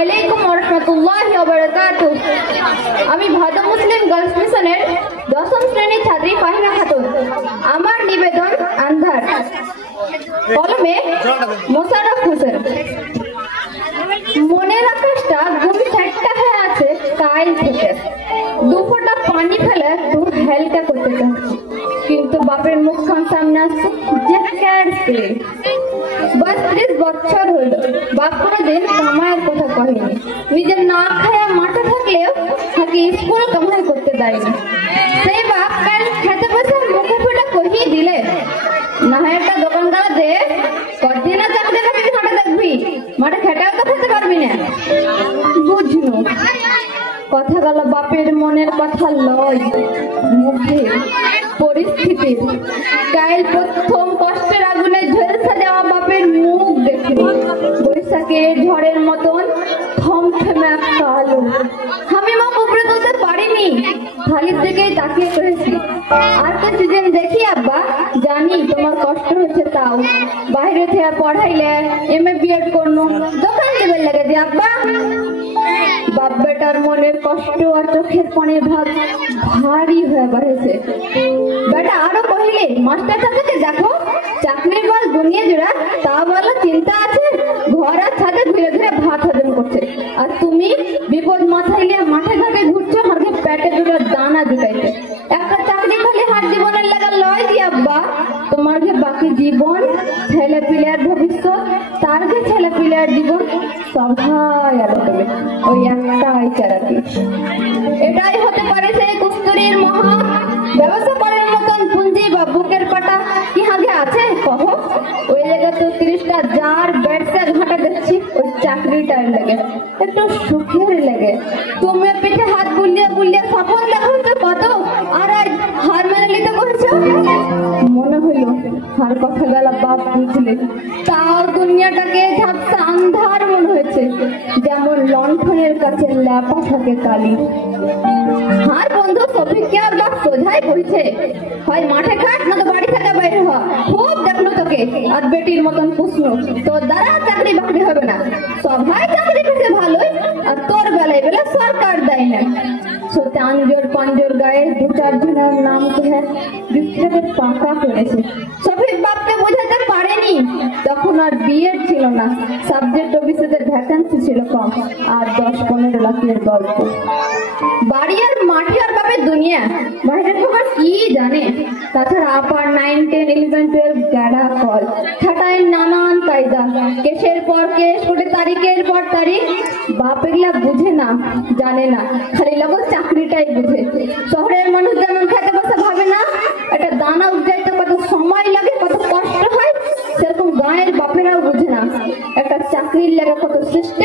আলাইকুম ওয়া রাহমাতুল্লাহি ওয়া বারাকাতুহু। আমি ভাদু মুসলিম গার্লস মিশনের 10ম শ্রেণীর ছাত্রী ফাহিমা খাতুন। আমার নিবেদন আন্ধার, কলমে মোশাররফ হোসেন। মনের আকাশটা ঘুমি ঠাট্টা হয়ে আছে কাল থেকে। দু ফোঁটা পানি ফেলে একটু হেলকা করতে চাচ্ছি, কিন্তু বাপের মুখখান সামনে আসছে যে ক্যাডসে। 32 বছর হইল, বাপ কোনোদিন কামাইয়ের কথা কহেনি। নিজের না খায়া মাঠে থাকলেও তাকে স্কুল কামাই করতে দেয়নি। সেই বাপ কাল খেতে বসে মুখে ফুটে কহিয়ে দিলে, না হয় একটা দোকানদার দে, কদিন আর চাকরি বাকরি হাঁটা দেখবি, মাঠে খেটাও তো খেতে পারবি না। বুঝলো কথা গেল বাপের মনের কথা লয়, মুখে পরিস্থিতির। কাল প্রথম কষ্টের আগুনে ঝলসে যাওয়া বাপের মুখ দেখে বৈশাখের ঝড়ের মতন থমথমে একটা আলো। আমি মা উপরে তুলতে পারিনি, থালির দিকেই তাকিয়ে করেছি, আর তো সিজন দেখি আব্বা, জানি তোমার কষ্ট হচ্ছে, তাও বাইরে থেকে পড়াইলে এমএ বিএড করলো, দোকান দেবেন লাগে যে আব্বা। বাপ বেটার মনের কষ্ট আর চোখের পানি ভাগ ভারী হয়ে বাড়েছে। বেটা আরো কহিলে, মাস্টার চাচাকে দেখো, চাকরির বল দুনিয়া জোড়া, তা বলো চিন্তা আছে, ঘর আর ছাদে ধীরে ধীরে ভাত হজম করছে, আর তুমি বিপদ মাথায় নিয়ে মাঠে ঘাটে ঘুরছো হাতে পেটে দুটো দানা জুটাইতে। একটা চাকরি খালি হার জীবনের লাগা লয় দি আব্বা, তোমার যে বাকি জীবন, ছেলে পিলের ভবিষ্যৎ, তার যে ছেলে পিলের জীবন সবাই আলো দেবে ওই একটাই চারাকি। এটাই হতে পারে সেই কুস্তুরীর মহা ব্যবসা করার মতন পুঁজি বা বুকের পাটা কি আগে আছে কহ? ওই জায়গা তো 30টা যার বেডসে ঘাটা দেখছি ওই চাকরিটার লেগে, একটু সুখের লেগে। তুমি পিঠে হাত বুলিয়ে বুলিয়ে স্বপ্ন দেখো তো কত, আর আজ হার মেনে নিতে করছো। মনে হইল হার কথা গেল বাপ বুঝলে, তাও দুনিয়াটাকে ঝাপসা আন্ধার মনে হয়েছে, যেমন লণ্ঠনের কাছে ল্যাপা থাকে কালি। আর বন্ধু সফিককে আর বাপ সোজাই বলছে, হয় মাঠে খাট না তো বাড়ি থেকে বাইরে হ, খুব দেখলো তোকে আর বেটির মতন পুষলো, তোর দ্বারা চাকরি বাকরি হবে না, সবাই চাকরি পেতে ভালোই, আর তোর বেলায় বেলা সরকার দেয় না। সত্যি আঞ্জোর পাঞ্জোর গায়ে 2-4 জনের নাম করে বিক্ষোভের পাকা করেছে। সফিক বাপকে বোঝাতে পারেনি, তখন আর বিয়ের ছিল না, সাবজেক্ট অফিসের ভ্যাকেন্সি ছিল কম, আর 10-15 লাখের গল্প। বাড়ি আর মাঠে আর বাপের দুনিয়া, বাইরের খবর কি জানে। তাছাড়া আপার 9, 10, 11, 12 গ্যাড়া কল, ঠাটায় নানান কায়দা, কেসের পর কেস করে তারিখের পর তারিখ। বাপ এগুলা বুঝে না, জানে না, খালি লগো চাকরিটাই বুঝে। শহরের মানুষ যেমন খেতে বসে ভাবে না একটা দানা উঠাইতে কত সময় লাগে, কত কষ্ট হয়, সেরকম গাঁয়ের বাপেরাও বুঝে না একটা চাকরির লেগে কত সৃষ্টি